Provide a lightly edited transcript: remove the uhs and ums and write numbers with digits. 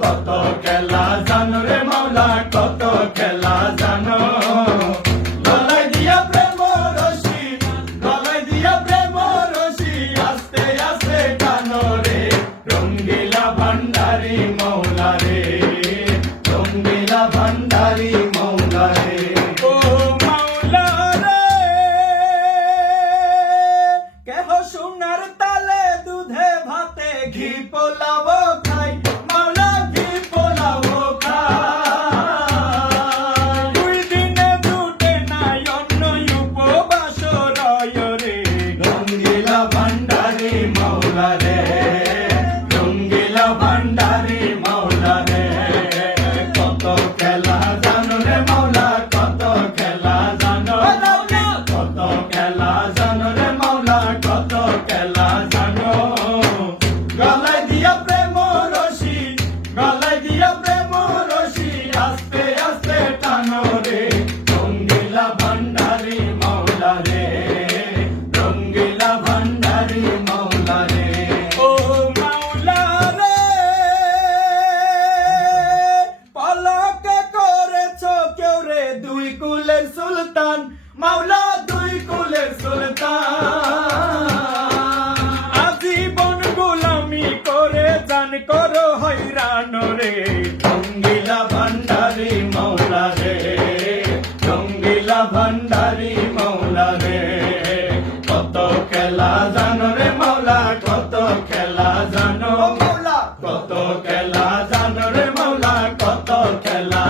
কত খেলা জানো রে মাওলা কত খেলা জানো গলায় দিয়া প্রেম রশি গলায় দিয়া প্রেম রশি আস্তে আস্তে টানো রে রঙ্গিলা ভান্ডারি মাওলা রে রঙ্গিলা ভান্ডারি মাওলা রে ও মাওলা রে কেহ সোনার তালে দুধে ভাতে ঘি পোলাও খাই মাওলা ঘি পোলাও খাই দুই দিনে দুটে নাই অন্য উপবাস রয় রে রঙ্গিলা ভান্ডারি মাওলা রে রঙ্গিলা ভান্ডারি মাওলা রে কত খেলা জানো রে মাওলা কত খেলা জানো কত খেলা জানো রে মাওলা কত খেলা জানো গলায় দিয়া প্রেম রশি গলায় দিয়া প্রেম রশি আস্তে আস্তে টানো রে রঙ্গিলা ভান্ডারি মাওলা রে রঙ্গিলা ভান্ডারি মাওলা রে ও মাওলা রে পলকে করেছ কেউ রে দুই কুলের সুলতান মাওলা দুই কুলের সুলতান আজীবন গোলামি করে জান করো হইরান রে রঙ্গিলা ভান্ডারি মাওলা রে রঙ্গিলা ভান্ডারি মাওলা রে কত খেলা জানো রে মাওলা কত খেলা জানো মাওলা কত খেলা জানো রে মাওলা কত খেলা